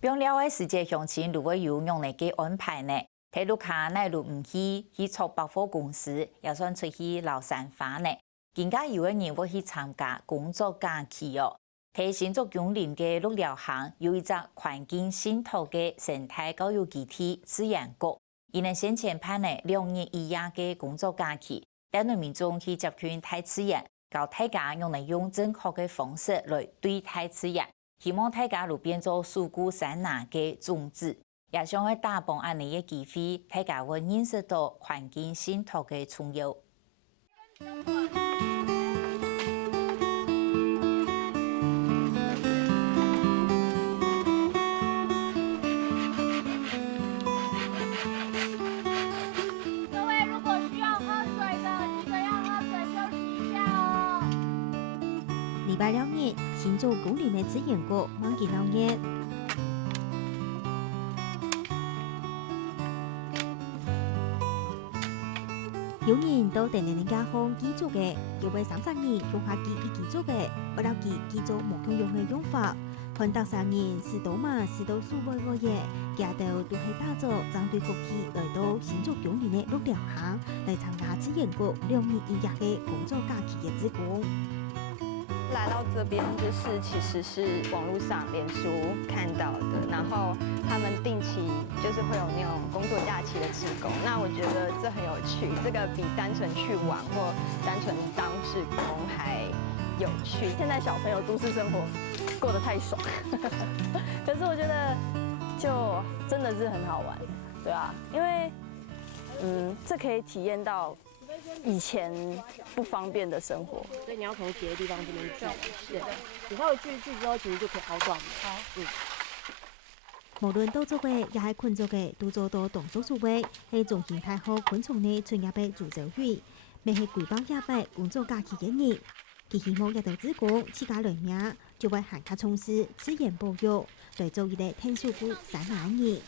并了解实际详情如果有用嚟嘅安排呢？睇路卡奈路唔去撮百货公司，也算出去老山花呢。更加有嘅人會去參加工作假期哦。睇新竹永林嘅鹿寮巷有一隻環境信託嘅生態教育基地自然局，伊能先前派呢2日1夜嘅工作假期，帶領民眾去接近大自然，教大家用正確嘅方式來對待自然，希望大家路變做樹古山拿嘅種子。也想喺打幫安尼嘅機會，大家會認識到環境信託嘅重要。各位如果需要喝水的，記得要喝水休息一下哦。禮拜2日，新竹公園嘅自然局滿見鬧熱。有人到定年家鄉記住嘅，叫為30年用下記憶記住嘅，不了記住無共用嘅用法。看到3人是到嘛是到數位個嘢，家頭都係打造針對國際來到新竹公園嘅鹿寮巷嚟參加自然局2日1夜嘅工作假期嘅志工。来到这边就是其实是网络上脸书看到的，然后他们定期就是会有那种工作假期的志工，那我觉得这很有趣，这个比单纯去玩或单纯当志工还有趣。现在小朋友都市生活过得太爽，可是我觉得就真的是很好玩，对啊，因为这可以体验到以前不方便的生活，所以你要从别的地方这边聚，对，你稍微聚一聚之后，其實就可以好轉。好，無論到做嘅，也係群眾嘅，都做到動作做嘅，係從形態好群眾嘅專業嘅助走會，未係舉辦1百工作假期嘅日，佢希望一到志工自家來名，就會行卡從事自然保育，來做一個天樹谷山南日。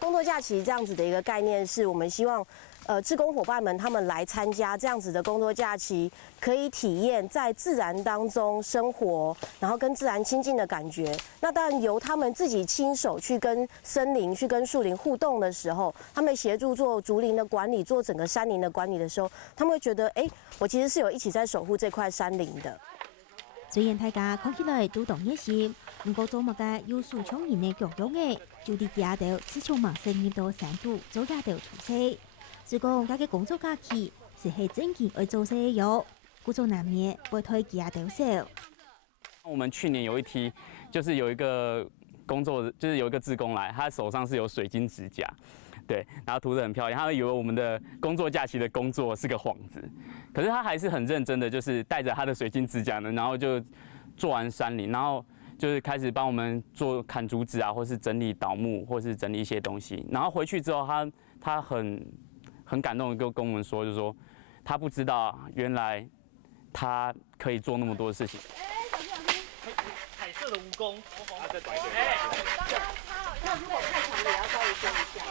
工作假期这样子的一个概念，是我们希望，志工伙伴们他们来参加这样子的工作假期，可以体验在自然当中生活，然后跟自然亲近的感觉。那当然由他们自己亲手去跟森林、去跟树林互动的时候，他们协助做竹林的管理、做整个山林的管理的时候，他们会觉得，我其实是有一起在守護這塊山林的。雖然大家看起來都同熱心，不過做乜嘅有訴求人嘅教育嘅，就啲野頭自從陌生入到山度做野頭出世。所以講，家嘅工作假期是係正經去做些有，故作難免會推野頭少。我們去年有一梯，就是有一個工作，就是有一個志工來，他手上是有水晶指甲。对，然后涂得很漂亮，他以为我们的工作假期的工作是个幌子，可是他还是很认真的，就是带着他的水晶指甲呢，然后就做完山林，然后就是开始帮我们做砍竹子啊，或是整理倒木，或是整理一些东西。然后回去之后，他很感动的跟我们说，就是说他不知道原来他可以做那麼多的事情。彩色的蜈蚣，再短一点。那如果太长的也要稍微修一下。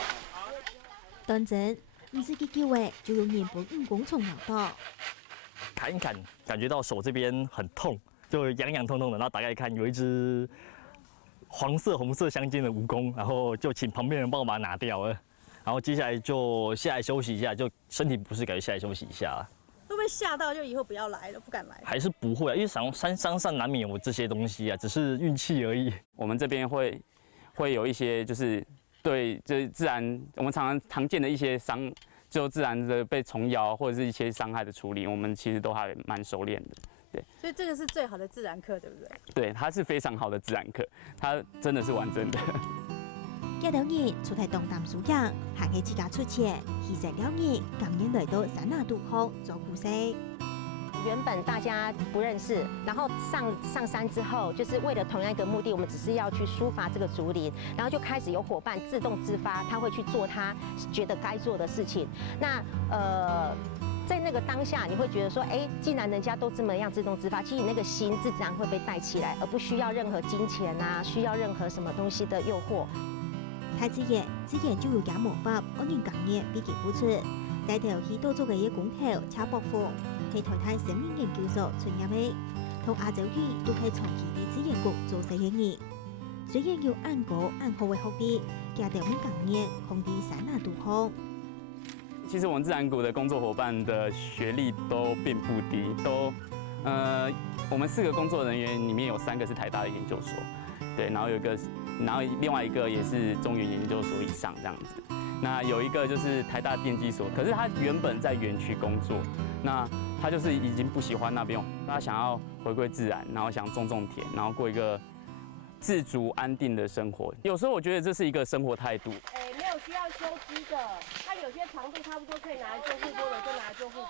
當真唔是佢叫嘅，就用面本蜈蚣蟲咬到。砍一砍，感觉到手这边很痛，就痒痒痛痛的。然后打开一看，有一只黄色、红色相间的蜈蚣，然后就请旁边人帮我把它拿掉了。然后接下来就下来休息一下，就身体不适，感觉下来休息一下。会不会吓到就以后不要来了，不敢来？还是不会啊，因为山上难免有这些东西啊，只是运气而已。我们这边会有一些就是对就是自然我们常见的一些就自然的被虫咬或者是一些伤害的處理，我們其實都還蠻熟練的。對，所以這個是最好的自然課，對不對？對，它是非常好的自然課，它真的是玩真的。一兩年出嚟動談素養，行起自家出錢，其實2年今年來到山拿渡口做故事。原本大家不认识，然后上山之后，就是为了同样一个目的，我们只是要去抒发这个竹林，然后就开始有伙伴自动自发，他会去做他觉得该做的事情。那在那个当下，你会觉得说，既然人家都这么样自动自发，其实你那个心自然会被带起来，而不需要任何金錢啊，需要任何什麼東西的誘惑。太自然就要假模法，按人工業俾佢付出。帶頭去多做嘅嘢公頭炒薄貨，係台大生命研究所專業嘅，同亞洲語都係長期喺自然局做實驗嘅。虽然有按高按好的福利，加条面工业空地山那度好。其实我们自然股的工作伙伴的学历都并不低，我们4个工作人员里面有3个是台大的研究所，对，然后另外一个也是中原研究所以上这样子。那有一个就是台大电机所，可是他原本在园区工作，那他就是已经不喜欢那边，他想要回归自然，然后想种田，然后过一个自足安定的生活。有时候我觉得这是一个生活态度。没有需要修枝的，它有些长度差不多可以拿来做护锅的，就拿来做护锅。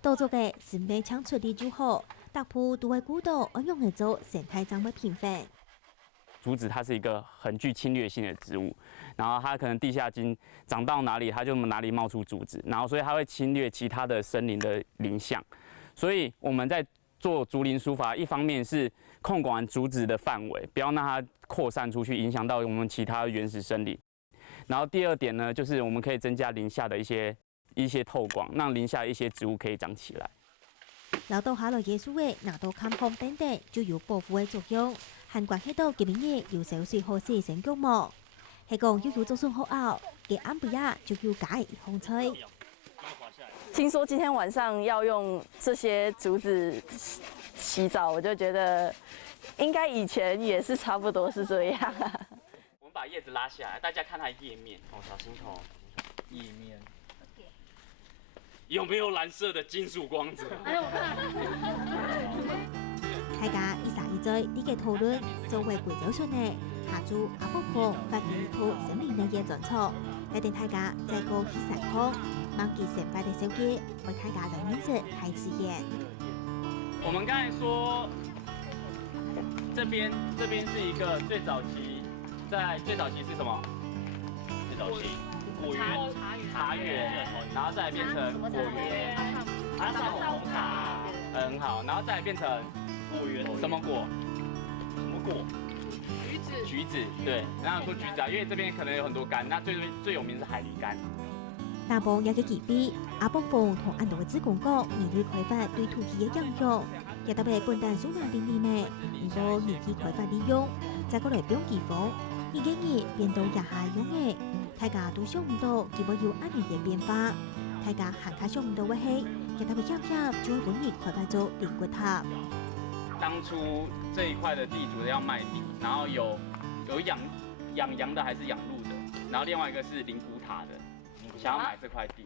多做嘅是咩抢出嚟就好，大埔都会估到安用嚟做生态长嘅评分。竹子它是一个很具侵略性的植物，然后它可能地下茎长到哪里，它就哪里冒出竹子，然后所以它会侵略其他的森林的林相。所以我们在做竹林书法，一方面是控管竹子的范围，不要让它扩散出去，影响到我们其他原始森林。然后第二点呢，就是我们可以增加林下的一些透光，让林下一些植物可以长起来。留到下来嘅树嘅拿到看风等等，就有保护嘅作用。涵盖喺到嘅面嘢有少少好事成功冇，係講要做算好後，嘅安不呀就要解紅吹。听说今天晚上要用这些竹子洗澡，我就觉得应该以前也是差不多是这样。我们把叶子拉下来，大家看它的叶面，小心头，叶面。有没有蓝色的金属光泽？大家一霎一嘴呢嘅討論，作為貴州村嘅下注阿北方發現土森林嘅嘢進錯，帶定大家再過去散空，望見成塊嘅手機，為大家的名字開始演。我们刚才说，这边是一个最早期是什么？最早期果园、茶园，然后再来变成果园，它上红茶，很好，然后再来变成果园，什么果？什么果？橘子，对，然后说橘子啊，因为这边可能有很多柑，那最有名是海狸柑。南部有嘅幾飛，阿北方同印度嘅子公國研究開發對土地嘅影響，亦特別本地蘇南地裡面，如果研究開發利用，再過來標記風，已經變到日下用嘅，大家都想唔到佢會有安尼嘅變化，大家行下想唔到嘅係，亦特別入就會本意開發做靈骨塔。當初這一塊的地主要賣地，然後有養羊的還是養鹿的，然後另外一個是靈骨塔的。想要買這塊地。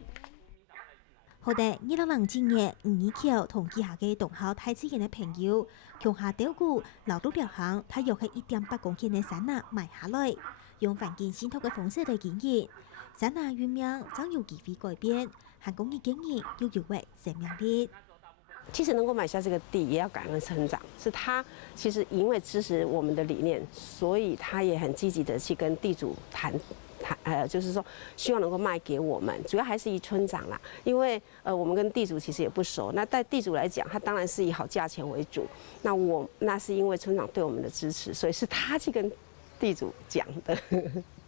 好的，2007年5月橋同旗下嘅同校太子園嘅朋友，強下雕鼓留到兩行，他約係1.8公頃嘅山拿買下來，用環境信託嘅方式嚟經營。山拿原名將有機會改變，行工業經營又有為生命力。其實能夠買下這個地，也要感恩村長，是他其實因為支持我們的理念，所以他也很積極的去跟地主談。就是說希望能夠賣給我們，主要還是以村長啦，因為我們跟地主其實也不熟。那在地主來講，他當然是以好價錢為主。那是因為村長對我們的支持，所以是他去跟地主講的。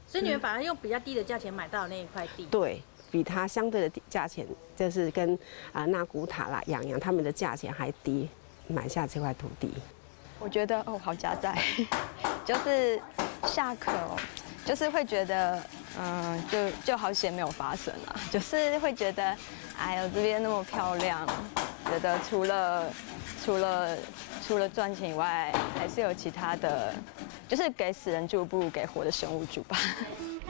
所以你們反而用比較低的價錢買到那一塊地？對，比他相對的價錢，就是跟納古塔啦、養羊他們的價錢還低，買下這塊土地。我覺得好家在，就是下課就是會覺得，就好險沒有發生啦。就是會覺得，哎呦，這邊那麼漂亮，覺得除了賺錢以外，還是有其他的，就是給死人住不如給活的生物住吧。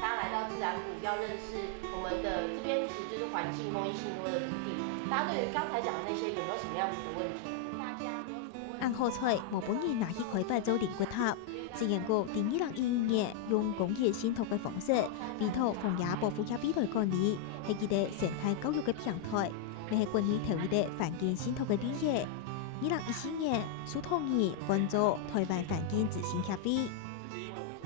大家來到自然谷要認識我們的這邊，其實就是環境公益信託的土地。大家對於剛才講的那些有沒有什麼樣子的問題？大家有什麼問題？硬好菜冇本意拿去開發做靈骨塔。自然局喺2012年用工業信託嘅方式，委託鳳野保護協會來管理，係佢哋生態教育嘅平台，亦係關於投入嘅環境信託嘅理念。2014年，蘇同意關注台灣環境諮詢協會。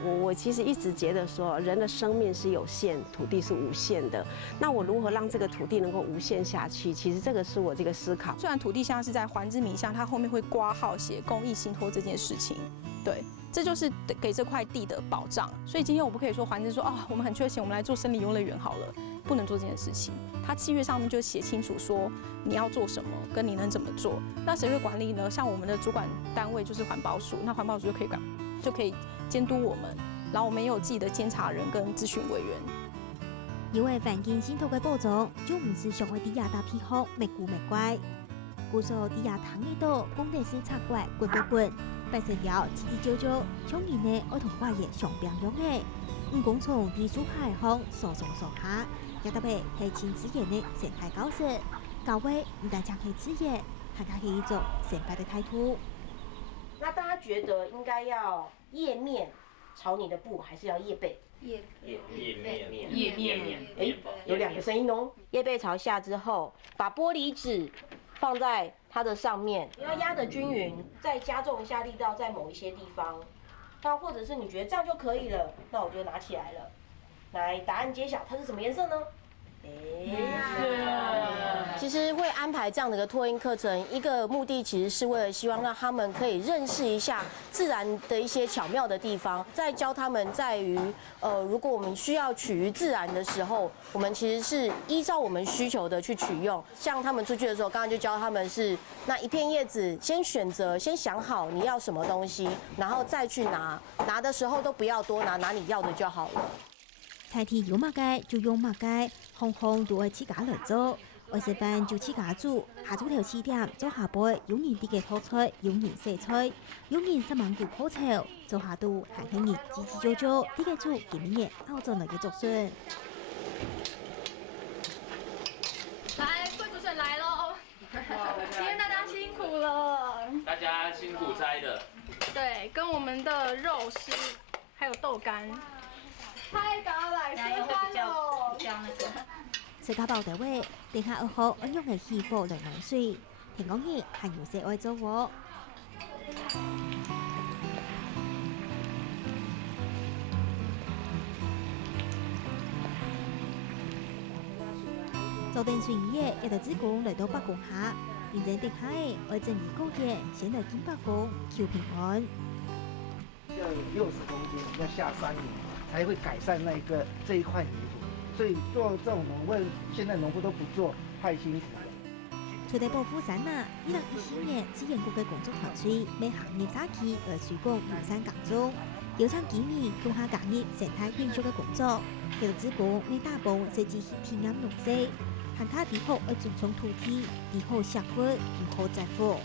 我其實一直覺得說，人的生命是有限，土地是無限的。那我如何讓這個土地能夠無限下去？其實這個是我這個思考。雖然土地現在是在環知名下，它後面會掛號寫公益信託這件事情，對。這就是給這塊地的保障，所以今天我不可以說環知說我們很缺錢，我們來做森林遊樂園好了，不能做這件事情。它契約上面就寫清楚說你要做什麼，跟你能怎麼做。那誰會管理呢？像我們的主管單位就是環保署，那環保署就可以管。就可以监督我们。然后我们也有自己的监察人跟咨询委员。因为环境信托嘅保障，就唔是上海啲亚大批好未古未乖。故所啲亚糖呢度，工地是插怪滚滚滚，百姓了叽叽啾啾，抢人呢我同怪嘢上边用嘅。唔講從地主排行所上所下，也特別係親子園的生態教室。教會唔但講係資源，還加係一種生態的態度。那大家覺得應該要葉面朝你的布，還是要葉背？葉面。有兩個聲音哦。葉背朝下之後，把玻璃紙放在它的上面，你要壓得均勻，再加重一下力道在某一些地方。那或者是你覺得這樣就可以了，那我就拿起來了。來，答案揭曉，它是什麼顏色呢？其實會安排這樣的一個拓印課程，一個目的其實是為了希望讓他們可以認識一下自然的一些巧妙的地方，再教他們在於如果我們需要取於自然的時候，我們其實是依照我們需求的去取用。像他們出去的時候，剛剛就教他們是那一片葉子，先選擇，先想好你要什麼東西，然後再去拿，拿的時候都不要多拿，拿你要的就好了。菜題有乜嘅就用乜嘅，行行都愛自家來做。愛食飯就自家煮，下晝頭4點做下杯，有人啲嘅拖菜，有人洗菜，有人10萬股泡菜，做下肚閒閒熱吱吱啾啾，啲嘅煮幾年澳洲嚟嘅竹筍。來，貴族筍來嘍！今天大家辛苦了。大家辛苦摘的。對，跟我們的肉絲，還有豆乾。太打來吃飯咯！食家爆地位，地下2號安用嘅氣泡涼冷水，聽講起係有些愛做喎。做定水嘢，一台子工嚟到北宮下，認真地下嘅愛整理工業，先嚟見北宮求平安。要有60公斤，要下3年才會改善這一塊泥土。所以做這種農問，現在農夫都不做，太辛苦了。除地保護山啊，2014年資源局嘅工作團隊為行業早期而推廣友善耕種，邀請居民共下加入生態永續嘅工作，有志工為大埔設置體驗農舍，行卡地好而尊重土地，地好社會，唔好在乎。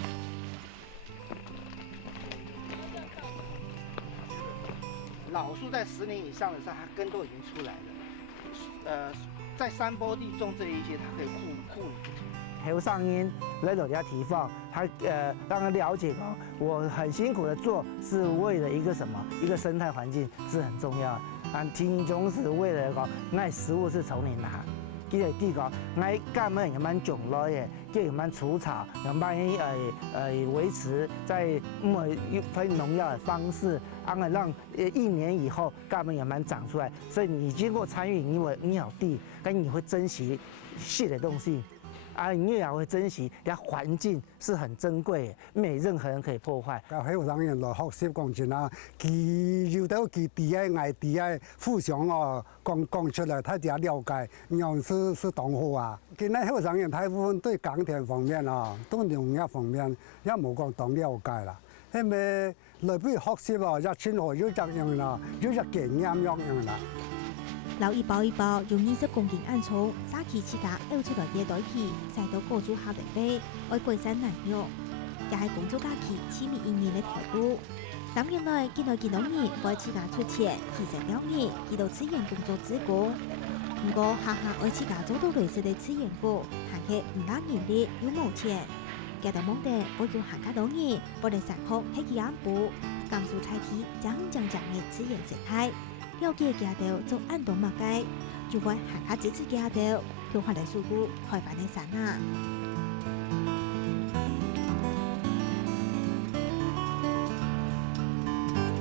老樹在10年以上的時候，它根都已經出來了。在山坡地種這一些，它可以護理。侯尚英來到家提報，他讓他了解哦，我很辛苦的做，是為了一個什麼？一個生態環境是很重要。聽種是為了講，那食物是從你拿。佢哋啲講，我幹乜咁樣種落嘅，跟咁樣除草，咁樣維持在非農藥的方式，讓1年以後幹乜咁樣長出來。所以你經過參與，你有地，咁你會珍惜細的東西，你也會珍惜，人家環境是很珍貴嘅，沒任何人可以破壞。教喺當人來學習講真啊，佢要到佢啲嘅藝啲嘅互相哦講出來，他哋了解，樣是當好啊。今日後生人大部分對耕田方面啊，對農業方面也冇講當了解啦。係咪來邊學習啊？一千何有責任啦，有一經驗樣啦。留一包一包用20公斤按重，沙期自家拗出來嘅袋皮，曬到過煮下嚟飛，愛貴山難肉，也係工作假期7年1年嘅條路。3年內見到人愛自家出錢，其實表現見到資源工作之功。不過下愛自家做到類似嘅資源股，行係唔啱人哋要冇錢。嘅到夢地我要行家多年，我哋實學係幾啱步，甘肅菜地將嘅資源生態。了解家頭做安動物嘅，就會行下支持家頭，強化嚟數據開發嘅山啊！